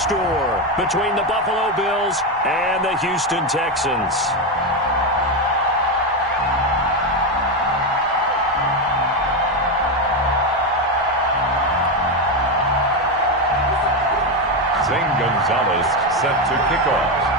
store between the Buffalo Bills and the Houston Texans. Zane Gonzalez set to kick off.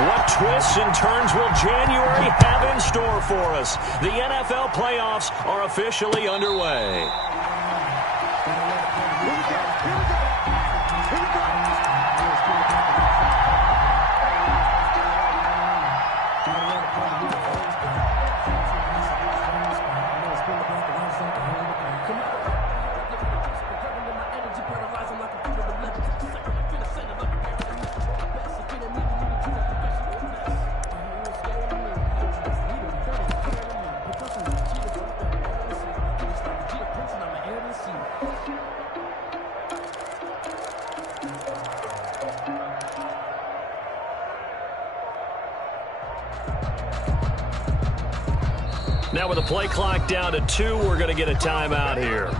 What twists and turns will January have in store for us? The NFL playoffs are officially underway. Now with the play clock down to 2, we're going to get a timeout here.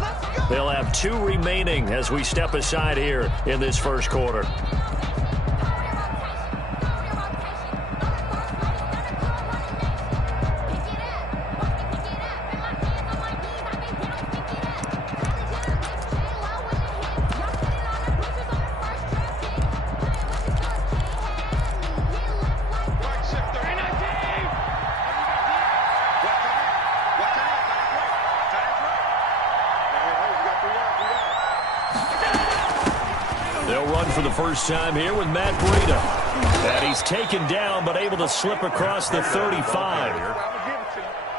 They'll have 2 remaining as we step aside here in this first quarter. First time here with Matt Breida. And he's taken down but able to slip across the 35.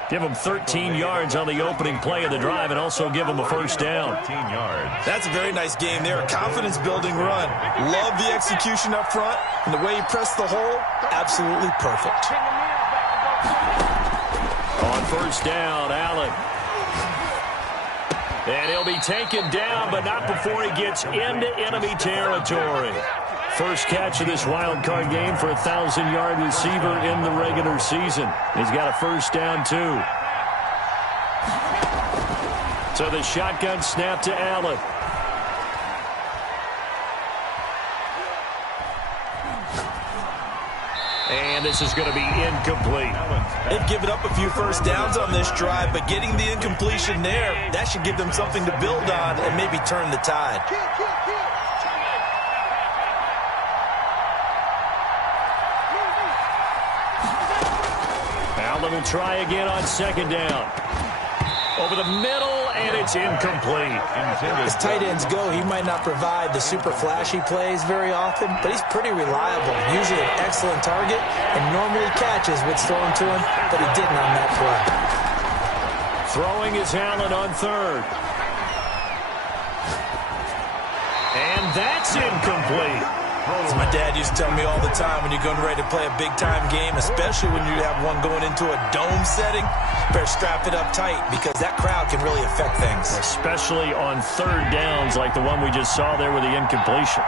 Give him 13 yards on the opening play of the drive and also give him a first down. 13 yards. That's a very nice game there. A confidence-building run. Love the execution up front. And the way he pressed the hole, absolutely perfect. On first down, Allen. And he'll be taken down, but not before he gets into enemy territory. First catch of this wild card game for a 1,000-yard receiver in the regular season. He's got a first down, too. So the shotgun snap to Allen. And this is going to be incomplete. They've given up a few first downs on this drive, but getting the incompletion there, that should give them something to build on and maybe turn the tide. Allen will try again on second down. Over the middle, and it's incomplete. As tight ends go, he might not provide the super flashy plays very often, but he's pretty reliable. Usually an excellent target, and normally catches what's thrown to him, but he didn't on that play. Throwing is Allen on third. And that's incomplete. As my dad used to tell me all the time, when you're getting ready to play a big-time game, especially when you have one going into a dome setting, you better strap it up tight because that crowd can really affect things. Especially on third downs like the one we just saw there with the incompletion.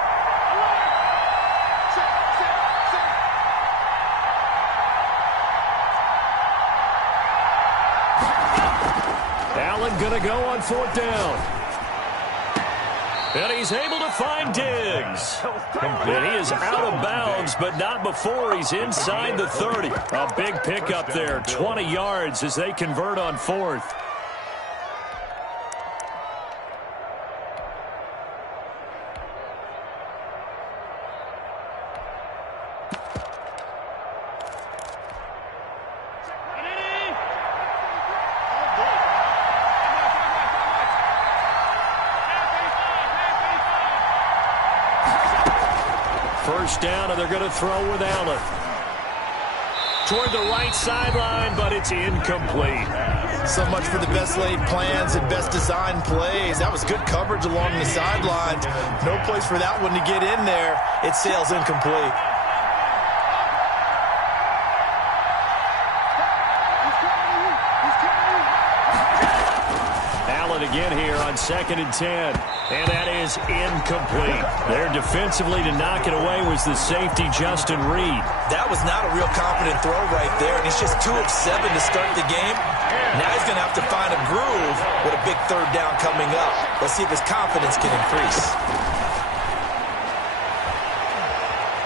Allen going to go on fourth down. And he's able to find Diggs. And he is out of bounds, but not before he's inside the 30. A big pickup there, 20 yards as they convert on fourth. First down, and they're going to throw with Allen. Toward the right sideline, but it's incomplete. So much for the best laid plans and best designed plays. That was good coverage along the sidelines. No place for that one to get in there. It sails incomplete. Allen again here on 2nd and 10. And that is incomplete. There defensively to knock it away was the safety, Justin Reed. That was not a real confident throw right there, and he's just 2 of 7 to start the game. Now he's going to have to find a groove with a big third down coming up. Let's see if his confidence can increase.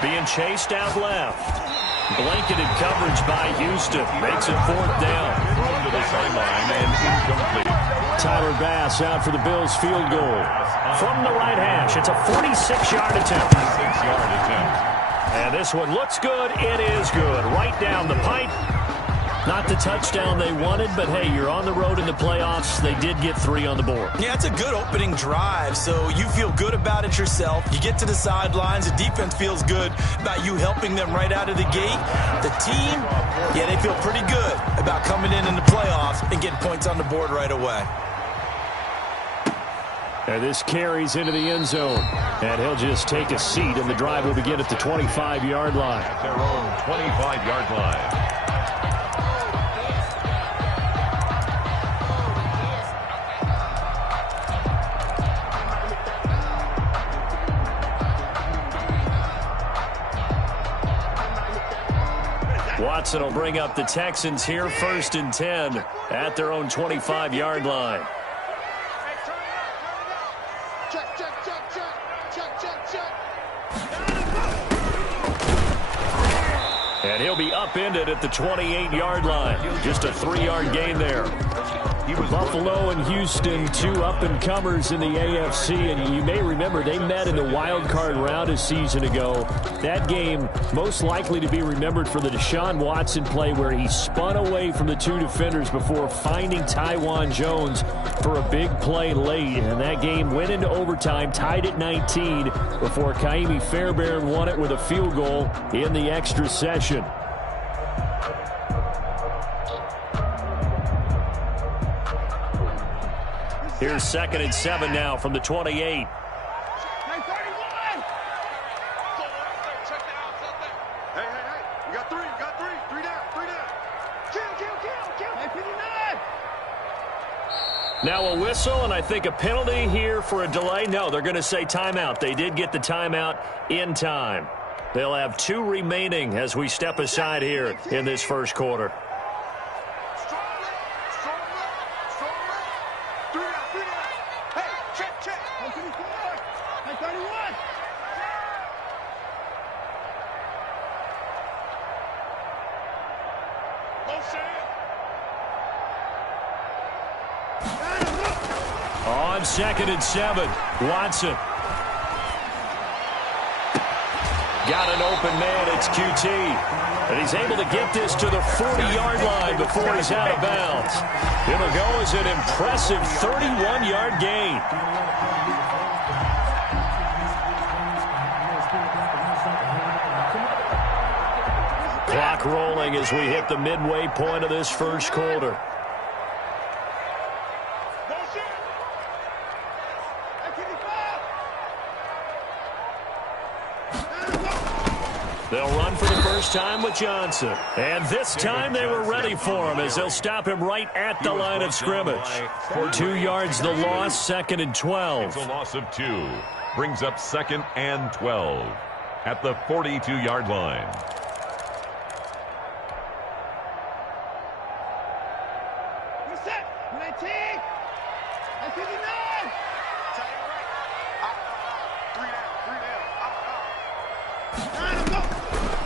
Being chased out left. Blanketed coverage by Houston. Makes it 4th down. Thrown to the sideline and incomplete. Tyler Bass out for the Bills field goal. From the right hash, it's a 46-yard attempt. 6-yard attempt. And this one looks good. It is good. Right down the pipe. Not the touchdown they wanted, but hey, you're on the road in the playoffs. They did get 3 on the board. Yeah, it's a good opening drive, so you feel good about it yourself. You get to the sidelines. The defense feels good about you helping them right out of the gate. The team, yeah, they feel pretty good about coming in the playoffs and getting points on the board right away. And this carries into the end zone. And he'll just take a seat, and the drive will begin at the 25-yard line. At their own 25-yard line. Watson will bring up the Texans here, 1st and 10 at their own 25-yard line. And he'll be upended at the 28-yard line. Just a 3-yard gain there. Buffalo and Houston, 2 up-and-comers in the AFC, and you may remember they met in the wild card round a season ago. That game most likely to be remembered for the Deshaun Watson play where he spun away from the 2 defenders before finding Tywan Jones for a big play late, and that game went into overtime, tied at 19 before Kaimi Fairbairn won it with a field goal in the extra session. Here's 2nd and 7 now from the 28. Now a whistle, and I think a penalty here for a delay. No, they're going to say timeout. They did get the timeout in time. They'll have 2 remaining as we step aside here in this first quarter. On 2nd and 7, Watson. Got an open man, it's QT. And he's able to get this to the 40-yard line before he's out of bounds. It'll go as an impressive 31-yard gain. Clock rolling as we hit the midway point of this first quarter. They'll run for the first time with Johnson. And this time they were ready for him as they'll stop him right at the line of scrimmage. 2 yards the loss, 2nd and 12. It's a loss of 2. Brings up 2nd and 12 at the 42-yard line.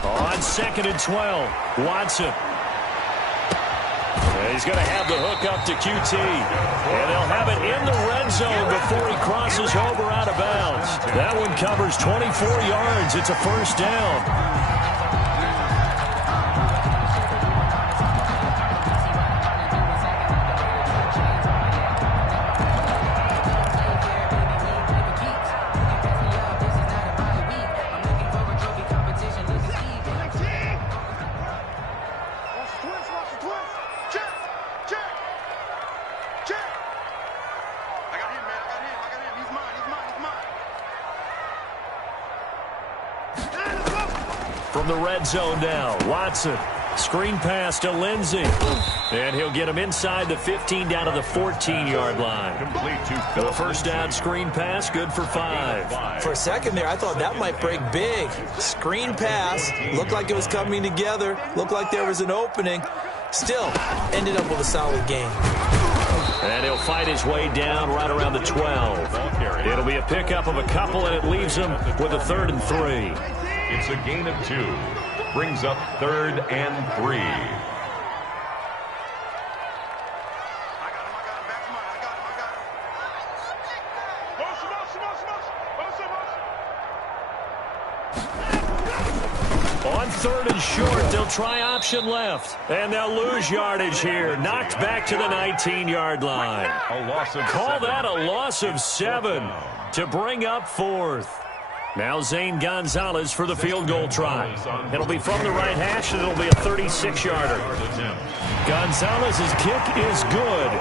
On 2nd and 12, Watson. And he's going to have the hook up to QT. And they'll have it in the red zone before he crosses over out of bounds. That one covers 24 yards. It's a first down. From the red zone now, Watson. Screen pass to Lindsey. And he'll get him inside the 15 down to the 14-yard line. The first down screen pass, good for 5. For a second there, I thought that might break big. Screen pass, looked like it was coming together, looked like there was an opening. Still, ended up with a solid game. And he'll fight his way down right around the 12. It'll be a pickup of a couple, and it leaves him with a 3rd and 3. It's a gain of 2. Brings up 3rd and 3. On 3rd and short, they'll try option left. And they'll lose yardage here. Knocked back to the 19-yard line. Call that a loss of 7 to bring up 4th. Now Zane Gonzalez for the field goal try. It'll be from the right hash, and it'll be a 36-yarder. Gonzalez's kick is good,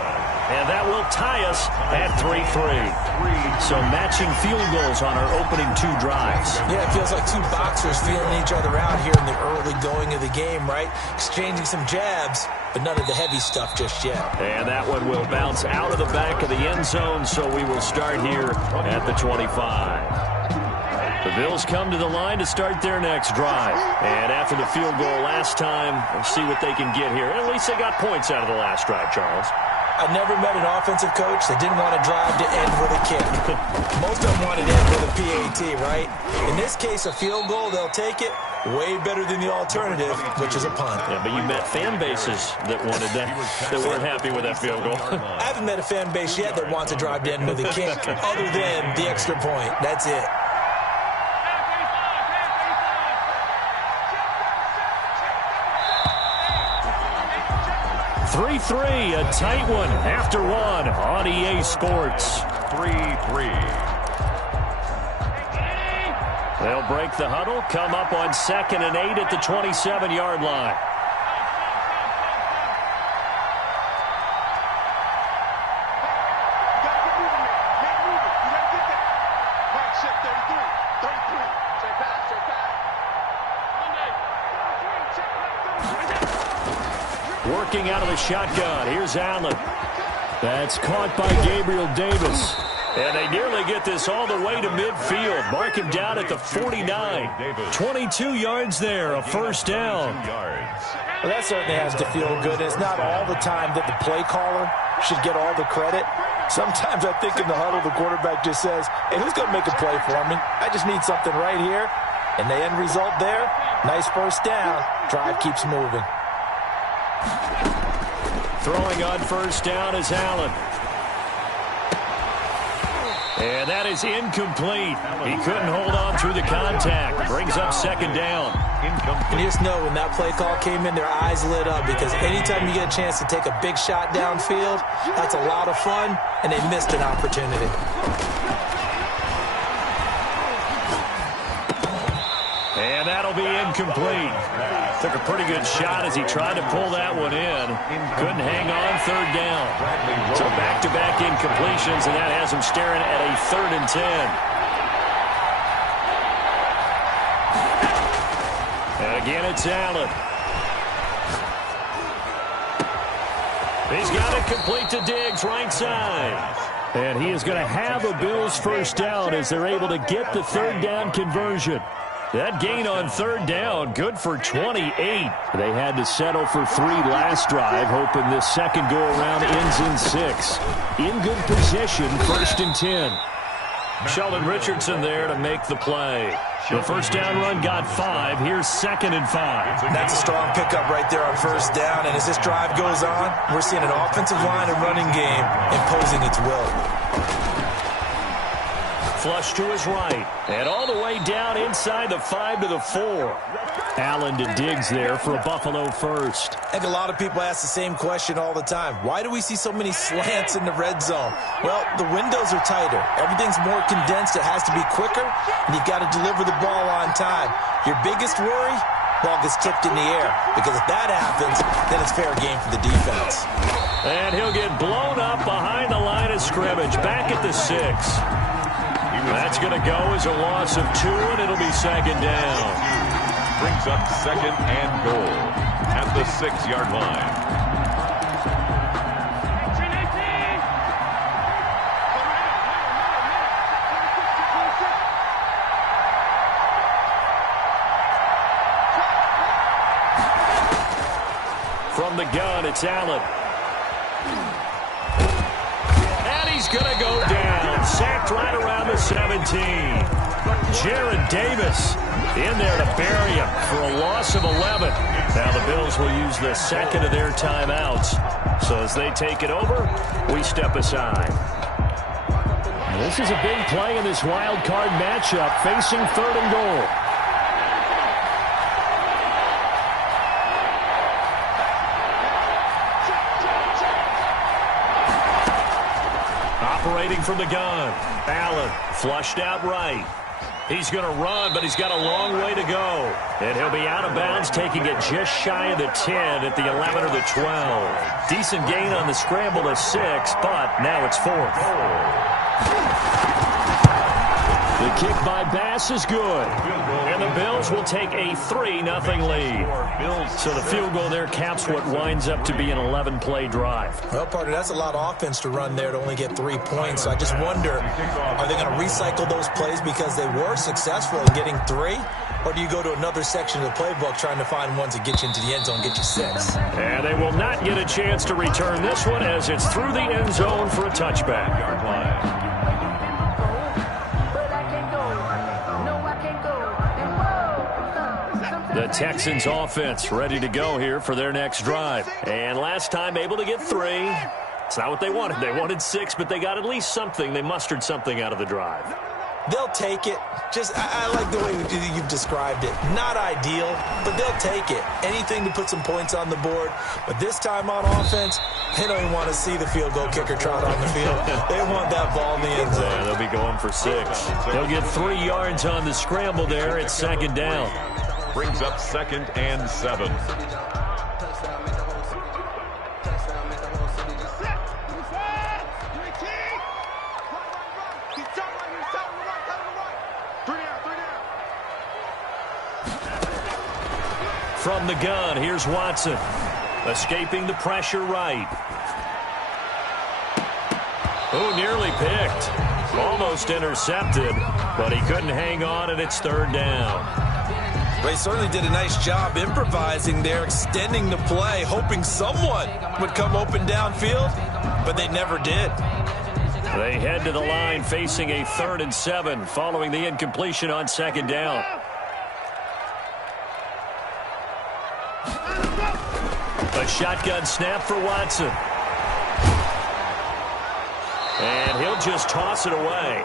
and that will tie us at 3-3. So matching field goals on our opening 2 drives. Yeah, it feels like 2 boxers feeling each other out here in the early going of the game, right? Exchanging some jabs, but none of the heavy stuff just yet. And that one will bounce out of the back of the end zone, so we will start here at the 25. The Bills come to the line to start their next drive. And after the field goal last time, we'll see what they can get here. At least they got points out of the last drive, Charles. I never met an offensive coach that didn't want to drive to end with a kick. Most of them wanted to end with a PAT, right? In this case, a field goal, they'll take it. Way better than the alternative, which is a punt. Yeah, but you met fan bases that wanted that, that weren't happy with that field goal. I haven't met a fan base yet that wants to drive to end with a kick, other than the extra point. That's it. 3-3, a tight one after 1 on EA Sports. 3-3. They'll break the huddle, come up on 2nd and 8 at the 27-yard line. Working out of the shotgun. Here's Allen. That's caught by Gabriel Davis. And they nearly get this all the way to midfield. Mark him down at the 49. 22 yards there, a first down. Well, that certainly has to feel good. It's not all the time that the play caller should get all the credit. Sometimes I think in the huddle, the quarterback just says, hey, who's going to make a play for me? I just need something right here. And the end result there, nice first down. Drive keeps moving. Throwing on first down is Allen. And that is incomplete. He couldn't hold on through the contact. Brings up 2nd down. And you just know when that play call came in, their eyes lit up, because anytime you get a chance to take a big shot downfield, that's a lot of fun, and they missed an opportunity. And that'll be incomplete. Took a pretty good shot as he tried to pull that one in. Couldn't hang on, 3rd down. So back-to-back incompletions, and that has him staring at a 3rd and 10. And again, it's Allen. He's got it complete to Diggs, right side. And he is going to have a Bills first down as they're able to get the 3rd down conversion. That gain on 3rd down, good for 28. They had to settle for 3 last drive, hoping this second go-around ends in 6. In good position, 1st and 10. Sheldon Richardson there to make the play. The first down run got 5. Here's 2nd and 5. That's a strong pickup right there on first down. And as this drive goes on, we're seeing an offensive line and running game imposing its will. Flush to his right. And all the way down inside the 5 to the 4. Allen to Diggs there for a Buffalo first. I think a lot of people ask the same question all the time. Why do we see so many slants in the red zone? Well, the windows are tighter. Everything's more condensed. It has to be quicker, and you've got to deliver the ball on time. Your biggest worry? Ball gets tipped in the air, because if that happens, then it's fair game for the defense. And he'll get blown up behind the line of scrimmage, back at the 6. That's going to go as a loss of 2, and it'll be 2nd down. Brings up 2nd and goal. at the 6-yard line. From the gun, it's Allen. And he's going to go down. Sacked right around the 17. Jared Davis in there to bury him for a loss of 11. Now the Bills will use the second of their timeouts. So as they take it over, we step aside. This is a big play in this wild card matchup, facing 3rd and goal. Operating from the gun. Allen flushed out right. He's going to run, but he's got a long way to go. And he'll be out of bounds, taking it just shy of the 10 at the 11 or the 12. Decent gain on the scramble of 6, but now it's 4th. The kick by Bass is good. And the Bills will take a 3-0 lead. So the field goal there caps what winds up to be an 11-play drive. Well, partner, that's a lot of offense to run there to only get 3 points. So I just wonder, are they going to recycle those plays because they were successful in getting 3? Or do you go to another section of the playbook trying to find ones that get you into the end zone, get you 6? And they will not get a chance to return this one as it's through the end zone for a touchback. Yard line. The Texans offense ready to go here for their next drive. And last time able to get 3. It's not what they wanted. They wanted 6, but they got at least something. They mustered something out of the drive. They'll take it. I like the way you've described it. Not ideal, but they'll take it. Anything to put some points on the board. But this time on offense, they don't even want to see the field goal kicker trot on the field. They want that ball in the end zone. Yeah, they'll be going for 6. They'll get 3 yards on the scramble there. It's 2nd down. Brings up 2nd and 7. From the gun, here's Watson. Escaping the pressure right. Oh, nearly picked. Almost intercepted, but he couldn't hang on, and it's 3rd down. They certainly did a nice job improvising there, extending the play, hoping someone would come open downfield, but they never did. They head to the line facing a 3rd and 7 following the incompletion on 2nd down. A shotgun snap for Watson. And he'll just toss it away.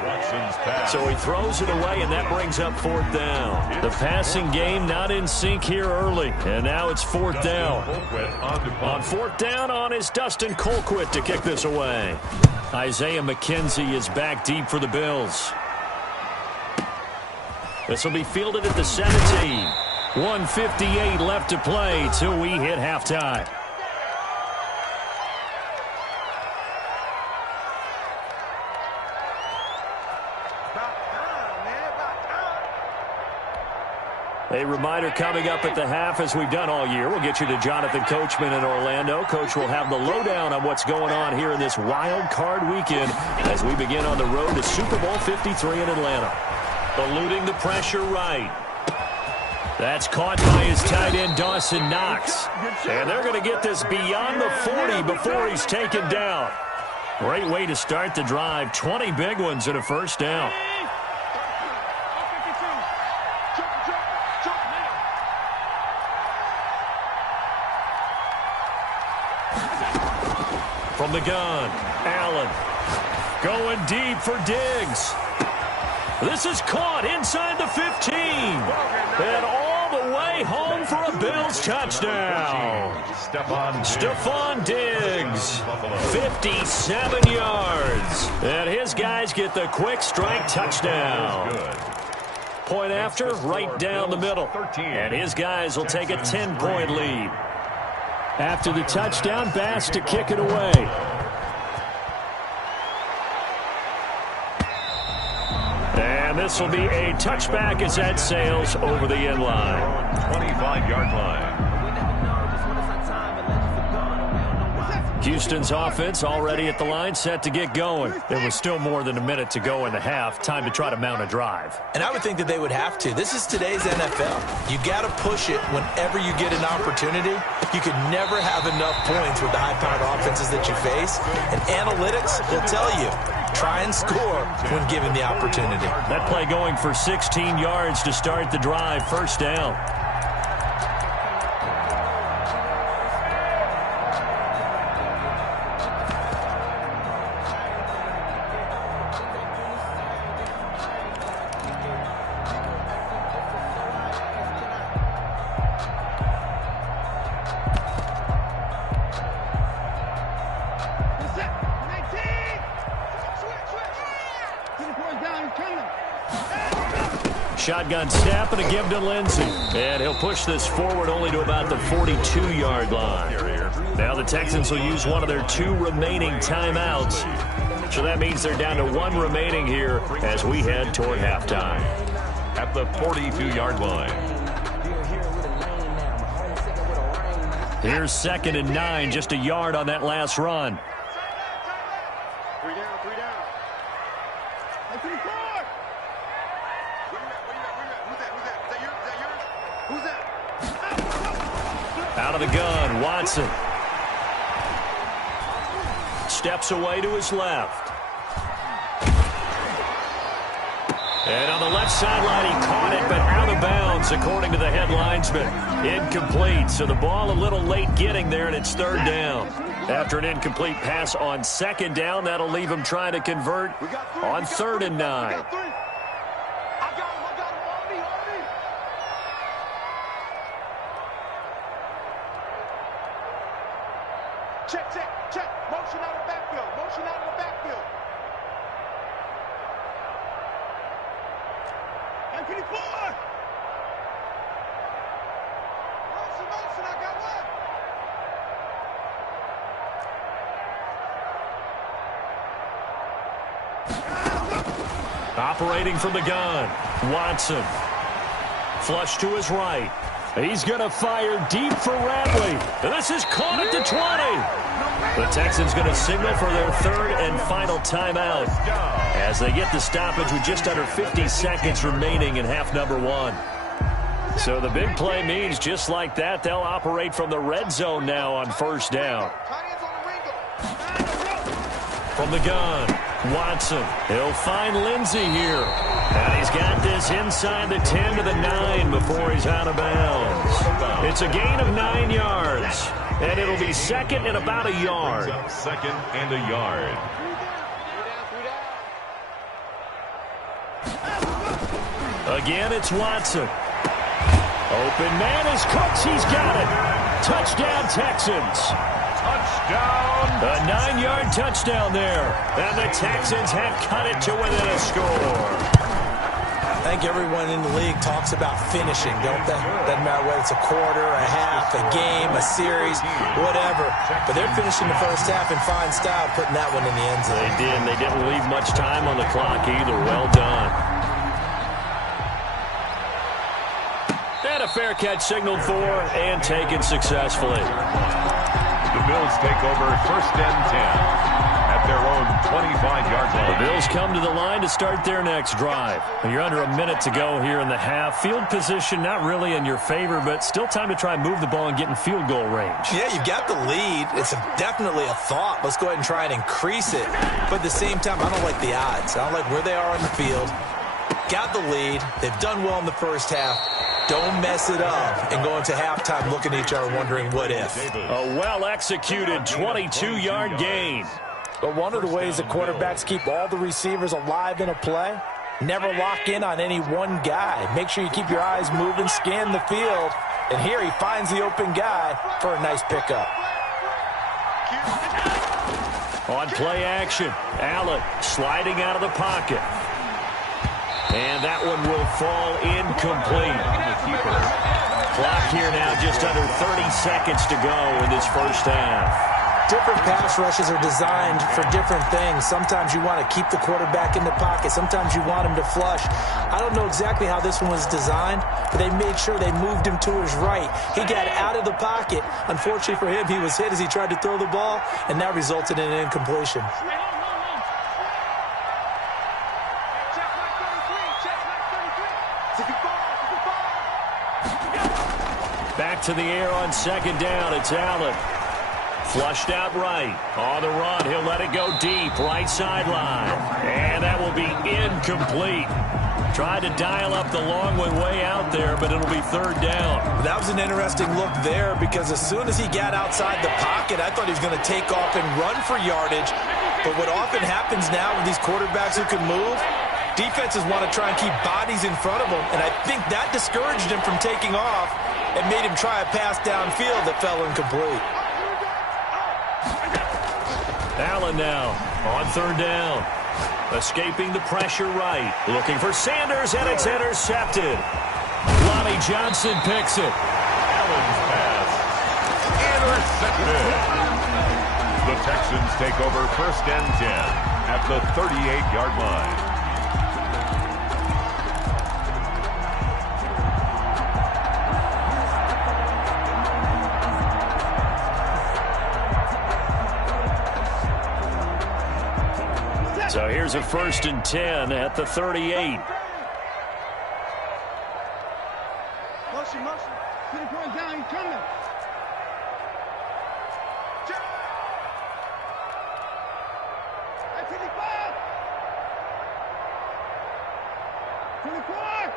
So he throws it away, and that brings up 4th down. The passing game not in sync here early, and now it's 4th down. On 4th down on is Dustin Colquitt to kick this away. Isaiah McKenzie is back deep for the Bills. This will be fielded at the 17. 1:58 left to play till we hit halftime. A reminder coming up at the half, as we've done all year. We'll get you to Jonathan Coachman in Orlando. Coach will have the lowdown on what's going on here in this wild card weekend as we begin on the road to Super Bowl 53 in Atlanta. Eluding the pressure right. That's caught by his tight end, Dawson Knox. And they're going to get this beyond the 40 before he's taken down. Great way to start the drive. 20 big ones and a 1st down. From the gun, Allen going deep for Diggs. This is caught inside the 15. And all the way home for a Bills touchdown. Stephon Diggs, 57 yards. And his guys get the quick strike touchdown. Point after, right down the middle. And his guys will take a 10-point lead. After the touchdown, Bass to kick it away. And this will be a touchback as that sails over the end line. 25-yard line. Houston's offense already at the line, set to get going. There was still more than a minute to go in the half. Time to try to mount a drive. And I would think that they would have to. This is today's NFL. You got to push it whenever you get an opportunity. You could never have enough points with the high-powered offenses that you face. And analytics will tell you, try and score when given the opportunity. That play going for 16 yards to start the drive. First down. Shotgun snap and a give to Lindsey. And he'll push this forward only to about the 42-yard line. Now the Texans will use one of their 2 remaining timeouts. So that means they're down to 1 remaining here as we head toward halftime. At the 42-yard line. Here's 2nd and 9, just a yard on that last run. Out of the gun, Watson. Steps away to his left. And on the left sideline, he caught it, but out of bounds, according to the head linesman. Incomplete, so the ball a little late getting there, and it's 3rd down. After an incomplete pass on 2nd down, that'll leave him trying to convert on 3rd and 9. Check. Motion out of the backfield. Anthony Ford. Motion, I got one. Operating from the gun, Watson. Flush to his right. He's going to fire deep for Radley. And this is caught at the 20. The Texans going to signal for their 3rd and final timeout as they get the stoppage with just under 50 seconds remaining in half number 1. So the big play means just like that, they'll operate from the red zone now on 1st down. From the gun, Watson. He'll find Lindsey here. And he's got this inside the 10 to the 9 before he's out of bounds. It's a gain of 9 yards. And it'll be 2nd and about a yard. 2nd and a yard. Again, it's Watson. Open man is Cooks. He's got it. Touchdown, Texans. Touchdown. A 9-yard touchdown there. And the Texans have cut it to within a score. I think everyone in the league talks about finishing, don't they? Doesn't matter whether it's a quarter, a half, a game, a series, whatever. But they're finishing the first half in fine style, putting that one in the end zone. They did. They didn't leave much time on the clock either. Well done. And a fair catch signaled for and taken successfully. The Bills take over 1st and 10. Their own 25-yard line. The Bills come to the line to start their next drive. You're under a minute to go here in the half. Field position not really in your favor, but still time to try and move the ball and get in field goal range. Yeah, you've got the lead. It's definitely a thought. Let's go ahead and try and increase it. But at the same time, I don't like the odds. I don't like where they are on the field. Got the lead. They've done well in the first half. Don't mess it up and go into halftime looking at each other wondering what if. A well-executed 22-yard gain. But one of the ways that quarterbacks keep all the receivers alive in a play, never lock in on any one guy. Make sure you keep your eyes moving, scan the field. And here he finds the open guy for a nice pickup. On play action, Allen sliding out of the pocket. And that one will fall incomplete. Clock here now just under 30 seconds to go in this first half. Different pass rushes are designed for different things. Sometimes you want to keep the quarterback in the pocket. Sometimes you want him to flush. I don't know exactly how this one was designed, but they made sure they moved him to his right. He got out of the pocket. Unfortunately for him, he was hit as he tried to throw the ball, and that resulted in an incompletion. Back to the air on second down. It's Allen. Flushed out right. On the run, he'll let it go deep. Right sideline. And that will be incomplete. Tried to dial up the long way out there, but it'll be third down. That was an interesting look there because as soon as he got outside the pocket, I thought he was going to take off and run for yardage. But what often happens now with these quarterbacks who can move, defenses want to try and keep bodies in front of them, and I think that discouraged him from taking off and made him try a pass downfield that fell incomplete. Allen now on third down. Escaping the pressure right. Looking for Sanders, and it's intercepted. Lonnie Johnson picks it. Allen's pass. Intercepted. The Texans take over 1st and 10 at the 38-yard line. So here's a 1st and 10 at the 38. Motion. 20 points down, he's coming. At 25. 24.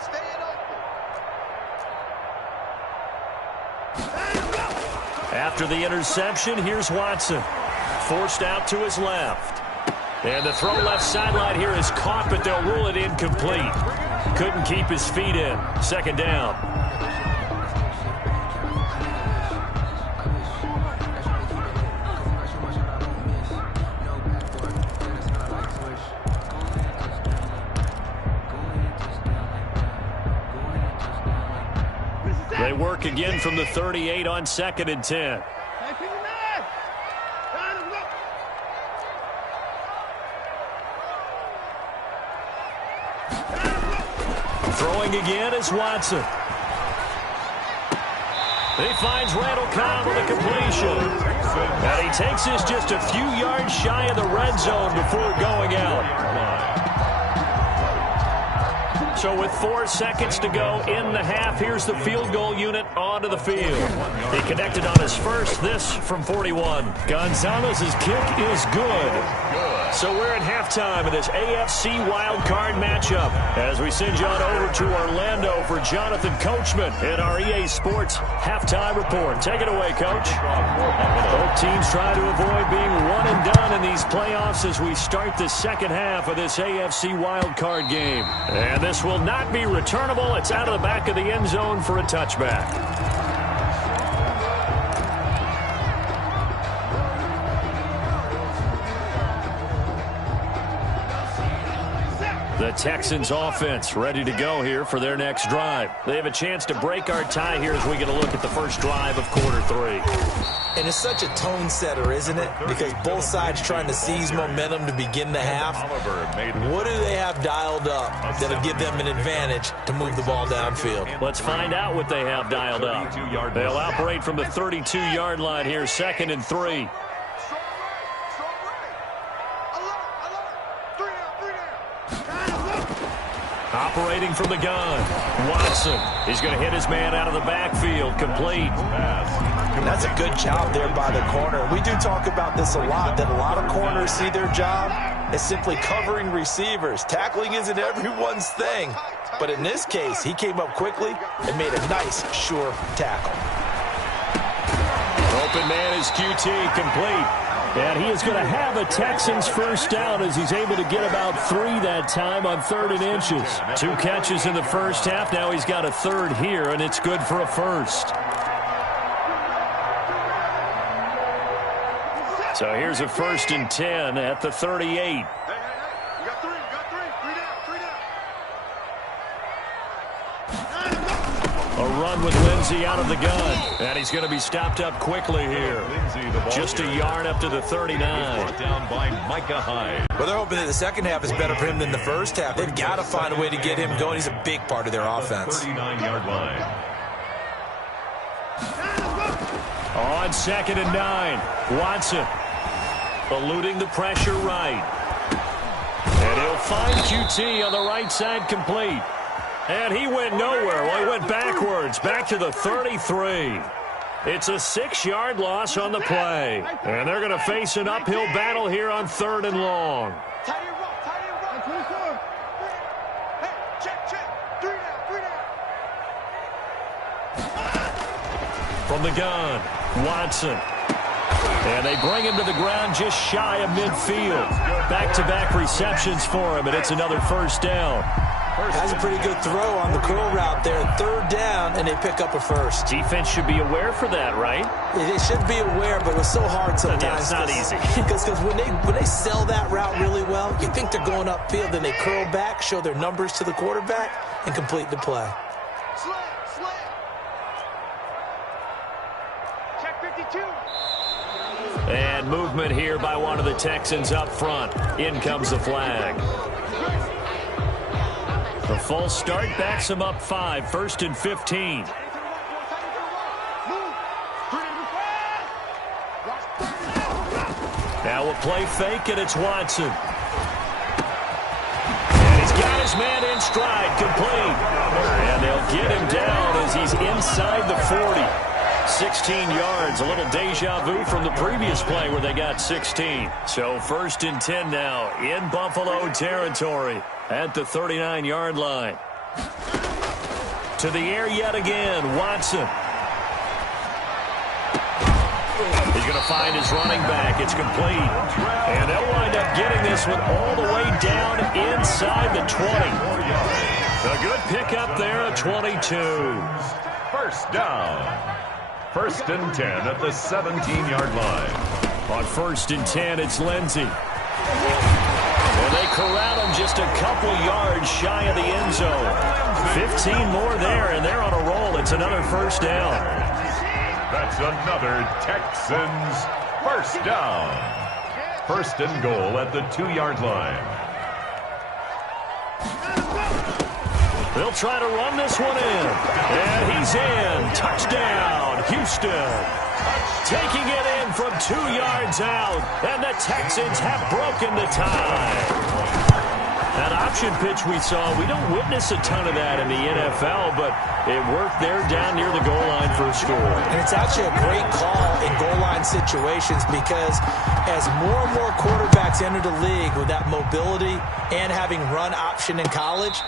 Staying open. After the interception, here's Watson. Forced out to his left. And the throw left sideline here is caught, but they'll rule it incomplete. Couldn't keep his feet in. Second down. They work again from the 38 on 2nd and 10. Throwing again is Watson. He finds Randall Cobb with a completion. And he takes this just a few yards shy of the red zone before going out. So with 4 seconds to go in the half, here's the field goal unit onto the field. He connected on his first, this from 41. Gonzalez's kick is good. So we're at halftime of this AFC wildcard matchup as we send you on over to Orlando for Jonathan Coachman in our EA Sports halftime report. Take it away, Coach. Both teams try to avoid being one and done in these playoffs as we start the second half of this AFC wildcard game. And this will not be returnable. It's out of the back of the end zone for a touchback. The Texans offense ready to go here for their next drive. They have a chance to break our tie here as we get a look at the first drive of quarter 3. And it's such a tone setter, isn't it? Because both sides trying to seize momentum to begin the half. What do they have dialed up that'll give them an advantage to move the ball downfield? Let's find out what they have dialed up. They'll operate from the 32-yard line here, 2nd and 3. Operating from the gun. Watson is going to hit his man out of the backfield. Complete. That's a good job there by the corner. We do talk about this a lot, that a lot of corners see their job as simply covering receivers. Tackling isn't everyone's thing. But in this case, he came up quickly and made a nice, sure tackle. Open man is QT. Complete. And he is going to have a Texans first down as he's able to get about 3 that time on 3rd and inches. 2 catches in the first half. Now he's got a 3rd here, and it's good for a first. So here's a 1st and 10 at the 38. You got 3 down. run with Lindsay out of the gun. And he's going to be stopped up quickly here. Just a yard up to the 39. Down by Micah Hyde. Well, they're hoping that the second half is better for him than the first half. They've got to find a way to get him going. He's a big part of their offense. 39-yard line. On 2nd and 9, Watson eluding the pressure right. And he'll find QT on the right side complete. And he went nowhere. Well, he went backwards, back to the 33. It's a 6-yard loss on the play. And they're going to face an uphill battle here on 3rd and long. From the gun, Watson. And they bring him to the ground just shy of midfield. Back-to-back receptions for him, and it's another first down. That's a pretty good throw on the curl route there. 3rd down, and they pick up a first. Defense should be aware for that, right? They should be aware, but it's so hard sometimes. Yeah, it's not easy. Because when they sell that route really well, you think they're going upfield, then they curl back, show their numbers to the quarterback, and complete the play. Check 52. And movement here by one of the Texans up front. In comes the flag. The false start backs him up 5, 1st and 15. Now a play fake, and it's Watson. And he's got his man in stride, complete. And they'll get him down as he's inside the 40. 16 yards, a little deja vu from the previous play where they got 16. So 1st and 10 now in Buffalo territory at the 39-yard line. To the air yet again, Watson. He's going to find his running back. It's complete. And they'll wind up getting this one all the way down inside the 20. A good pickup there at 22. First down. 1st and 10 at the 17-yard line. On 1st and 10, it's Lindsay. And they corral him just a couple yards shy of the end zone. 15 more there, and they're on a roll. It's another first down. That's another Texans first down. 1st and goal at the 2-yard line. They'll try to run this one in. And he's in. Touchdown, Houston. Taking it in from 2 yards out. And the Texans have broken the tie. That option pitch we saw, we don't witness a ton of that in the NFL, but it worked there down near the goal line for a score. And it's actually a great call in goal line situations because as more and more quarterbacks enter the league with that mobility and having run option in college,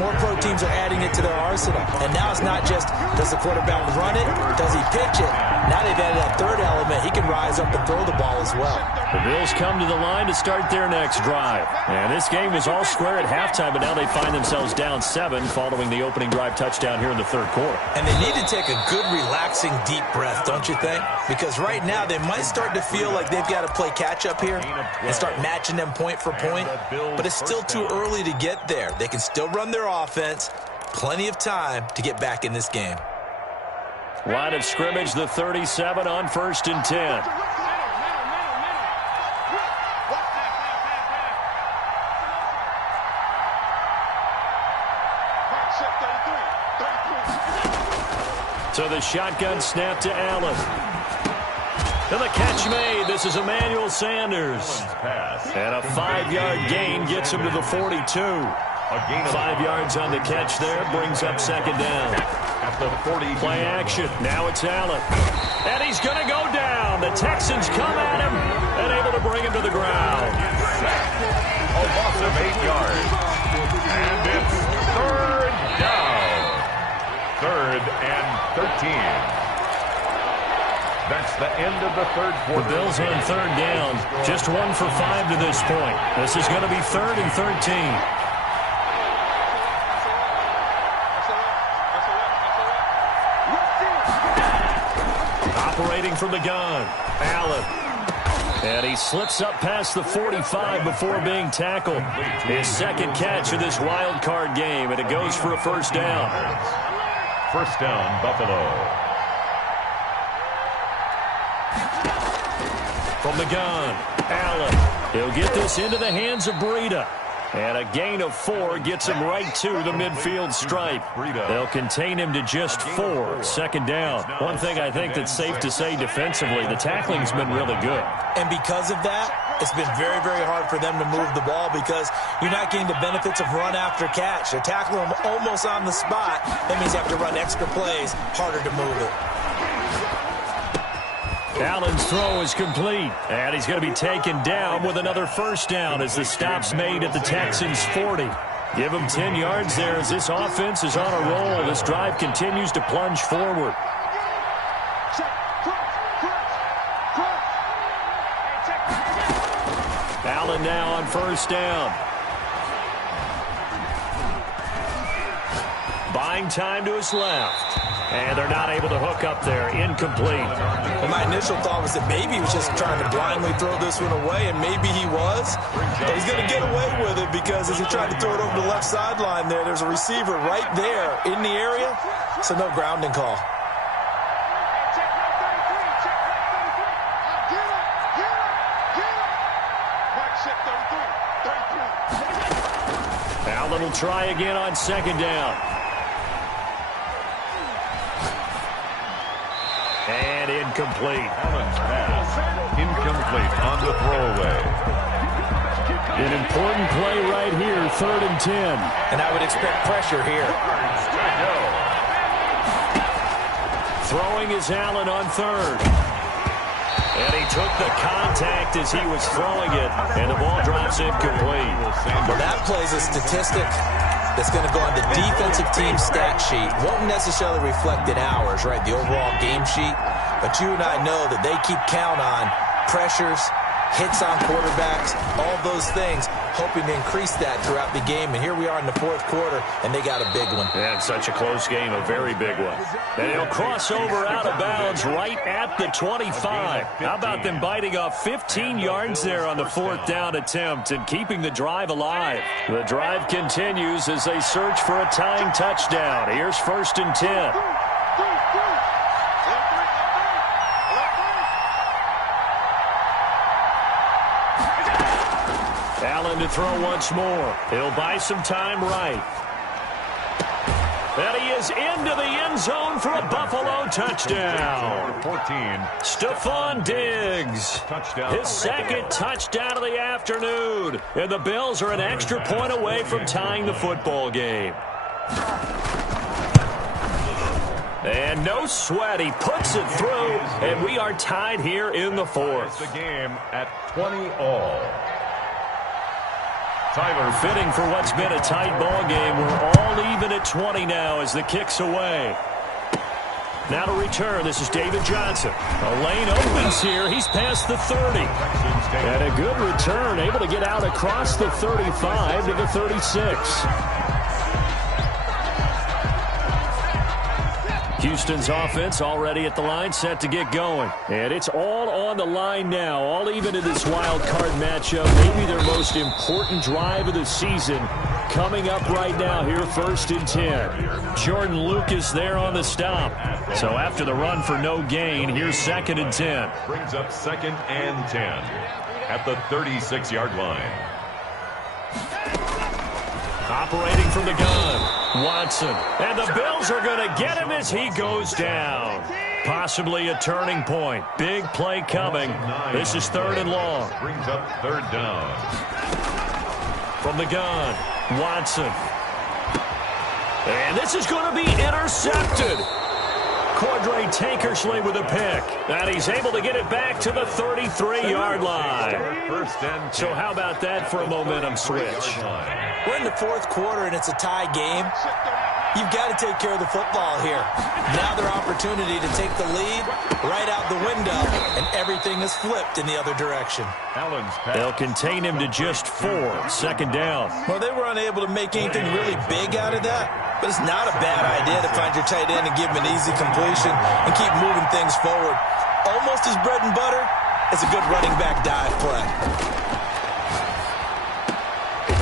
more pro teams are adding it to their arsenal. And now it's not just, does the quarterback run it? Does he pitch it? Now they've added that 3rd element. He can rise up and throw the ball as well. The Bills come to the line to start their next drive. And this game was all square at halftime, but now they find themselves down 7 following the opening drive touchdown here in the 3rd quarter. And they need to take a good, relaxing, deep breath, don't you think? Because right now they might start to feel like they've got to play catch-up here and start matching them point for point. But it's still too early to get there. They can still run their offense. Plenty of time to get back in this game. Line of scrimmage, the 37 on 1st and 10. So the shotgun snap to Allen. And the catch made. This is Emmanuel Sanders. And a 5-yard gain gets him to the 42. 5 yards on the catch there. Brings up 2nd down. At the 40. Play action. Now it's Allen. And he's going to go down. The Texans come at him and able to bring him to the ground. A loss of 8 yards. And it's 3rd down. 3rd and 13. That's the end of the 3rd quarter. The Bills on 3rd down. Just 1 for 5 to this point. This is going to be 3rd and 13. Operating from the gun, Allen. And he slips up past the 45 before being tackled. His 2nd catch of this wild card game, and it goes for a first down. First down, Buffalo. From the gun, Allen. He'll get this into the hands of Breida. And a gain of 4 gets him right to the midfield stripe. They'll contain him to just 4. Second down. One thing I think that's safe to say defensively, the tackling's been really good. And because of that, it's been very, very hard for them to move the ball because you're not getting the benefits of run after catch. They're tackling them almost on the spot. That means you have to run extra plays, harder to move it. Allen's throw is complete, and he's going to be taken down with another first down as the stop's made at the Texans' 40. Give him 10 yards there as this offense is on a roll. This drive continues to plunge forward. Allen now on first down. Buying time to his left. And they're not able to hook up there. Incomplete. Well, my initial thought was that maybe he was just trying to blindly throw this one away, and maybe he was. But he's going to get away with it because as he tried to throw it over the left sideline there's a receiver right there in the area, so no grounding call. Allen will try again on second down. And incomplete. Allen's pass. Incomplete on the throwaway. An important play right here, 3rd and 10. And I would expect pressure here. Throwing is Allen on 3rd. And he took the contact as he was throwing it, and the ball drops incomplete. Well, that plays a statistic that's going to go on the defensive team stat sheet. Won't necessarily reflect in ours, right, the overall game sheet. But you and I know that they keep count on pressures, hits on quarterbacks, all those things, hoping to increase that throughout the game. And here we are in the 4th quarter, and they got a big one. And such a close game, a very big one. And he'll cross over out of bounds right at the 25. How about them biting off 15 yards there on the 4th down attempt and keeping the drive alive? The drive continues as they search for a tying touchdown. Here's 1st and 10. Allen to throw once more. He'll buy some time right. And he is into the end zone for a Buffalo touchdown. 14. Stephon Diggs. Touchdown. His 2nd touchdown of the afternoon. And the Bills are an extra point away from tying the football game. And no sweat. He puts it through. And we are tied here in the 4th. The game at 20-all. Tyler fitting for what's been a tight ball game. We're all even at 20 now as the kick's away. Now to return, this is David Johnson. A lane opens here. He's past the 30. And a good return, able to get out across the 35 to the 36. Houston's offense already at the line, set to get going. And it's all on the line now, all even in this wild card matchup. Maybe their most important drive of the season coming up right now here, 1st and 10. Jordan Lucas there on the stop. So after the run for no gain, here's 2nd and 10. Brings up 2nd and 10 at the 36-yard line. Operating from the gun, Watson. And the Bills are going to get him as he goes down. Possibly a turning point. Big play coming. This is 3rd and long. Brings up 3rd down. From the gun, Watson. And this is going to be intercepted. Cordray Tankersley with a pick. And he's able to get it back to the 33-yard line. So how about that for a momentum switch? We're in the 4th quarter, and it's a tie game. You've got to take care of the football here. Now their opportunity to take the lead right out the window, and everything is flipped in the other direction. They'll contain him to just 4. 2nd down. Well, they were unable to make anything really big out of that, but it's not a bad idea to find your tight end and give him an easy completion and keep moving things forward. Almost as bread and butter as a good running back dive play.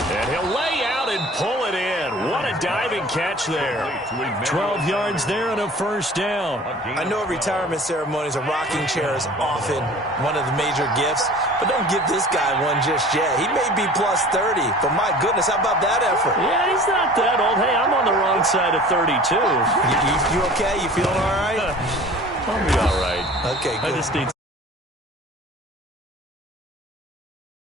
And he'll lay out and pull it in. What a diving catch there. 12 yards there and a first down. I know at retirement ceremonies, a rocking chair is often one of the major gifts, but don't give this guy one just yet. He may be plus 30, but my goodness, how about that effort? Yeah, he's not that old. Hey, I'm on the wrong side of 32. You okay? You feeling all right? I'll be all right. Okay, good. I just need